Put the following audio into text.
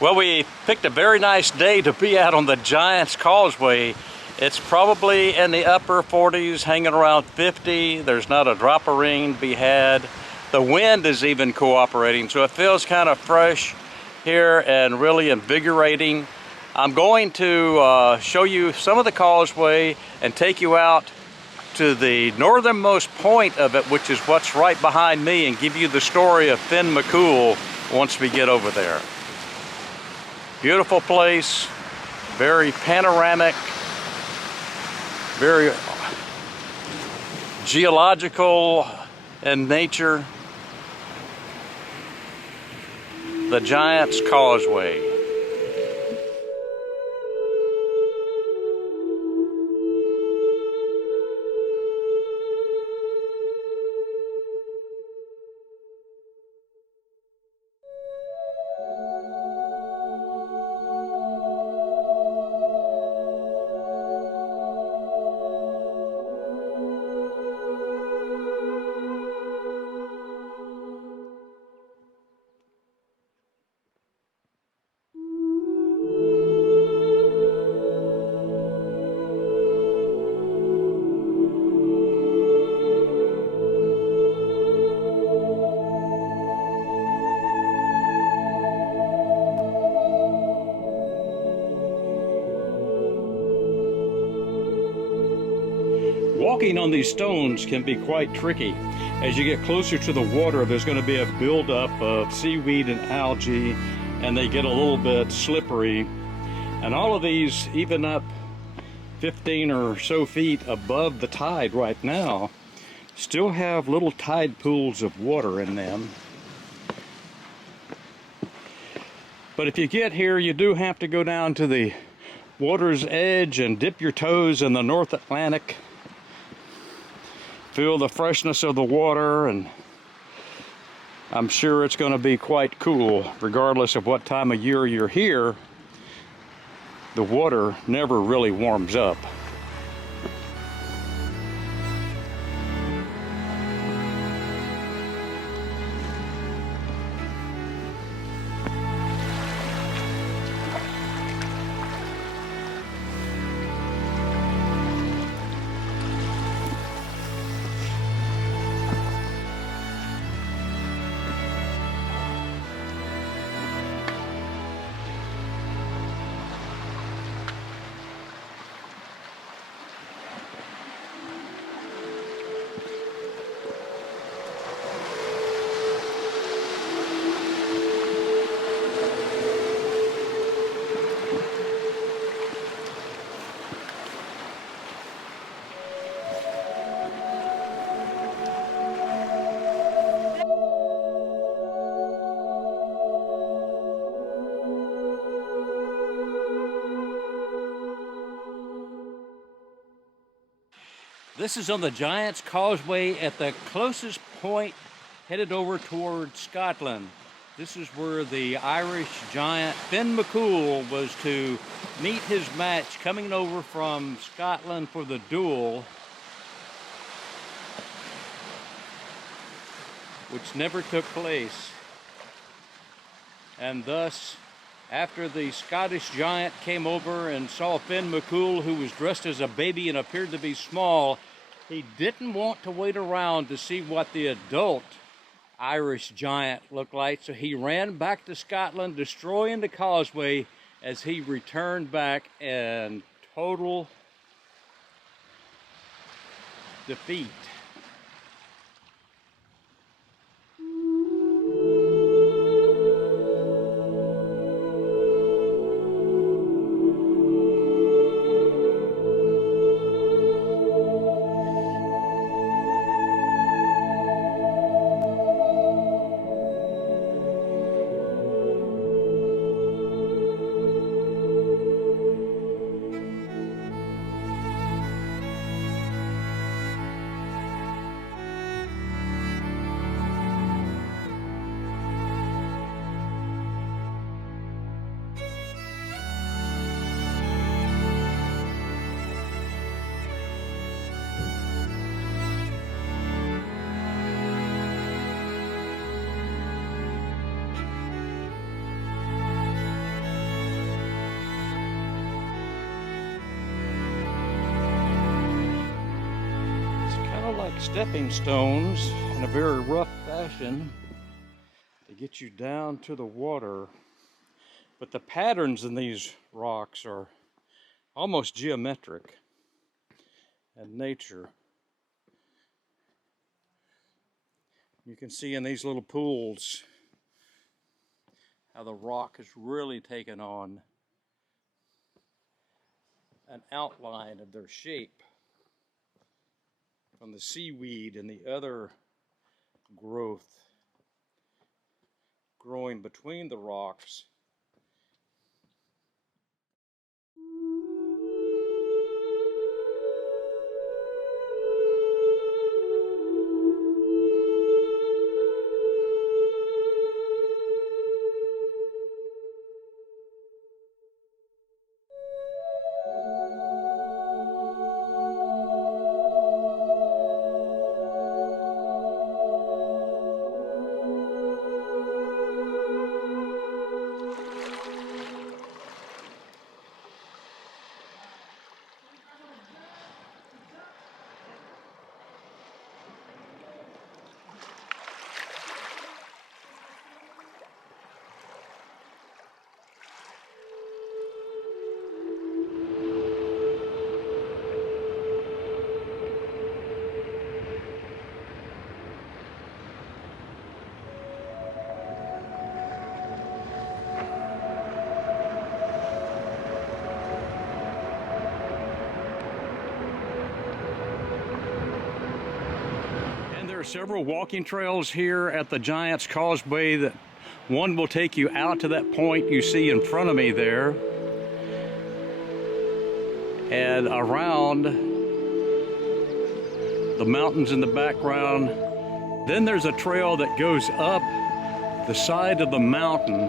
Well, we picked a very nice day to be out on the Giant's Causeway. It's probably in the upper 40s, hanging around 50. There's not a drop of rain to be had. The wind is even cooperating, so it feels kind of fresh here and really invigorating. I'm going to show you some of the causeway and take you out to the northernmost point of it, which is what's right behind me, and give you the story of Finn McCool once we get over there. Beautiful place, very panoramic, very geological in nature. The Giant's Causeway. Walking on these stones can be quite tricky. As you get closer to the water, there's going to be a buildup of seaweed and algae, and they get a little bit slippery. And all of these, even up 15 or so feet above the tide right now, still have little tide pools of water in them. But if you get here, you do have to go down to the water's edge and dip your toes in the North Atlantic. Feel the freshness of the water, and I'm sure it's going to be quite cool. Regardless of what time of year you're here, the water never really warms up. This is on the Giant's Causeway at the closest point headed over toward Scotland. This is where the Irish giant Finn McCool was to meet his match coming over from Scotland for the duel, which never took place. And thus, after the Scottish giant came over and saw Finn McCool, who was dressed as a baby and appeared to be small, he didn't want to wait around to see what the adult Irish giant looked like, so he ran back to Scotland, destroying the causeway as he returned back in total defeat. like stepping stones in a very rough fashion to get you down to the water. But the patterns in these rocks are almost geometric in nature. You can see in these little pools how the rock has really taken on an outline of their shape from the seaweed and the other growth growing between the rocks. There are several walking trails here at the Giant's Causeway. That one will take you out to that point you see in front of me there, and around the mountains in the background. Then there's a trail that goes up the side of the mountain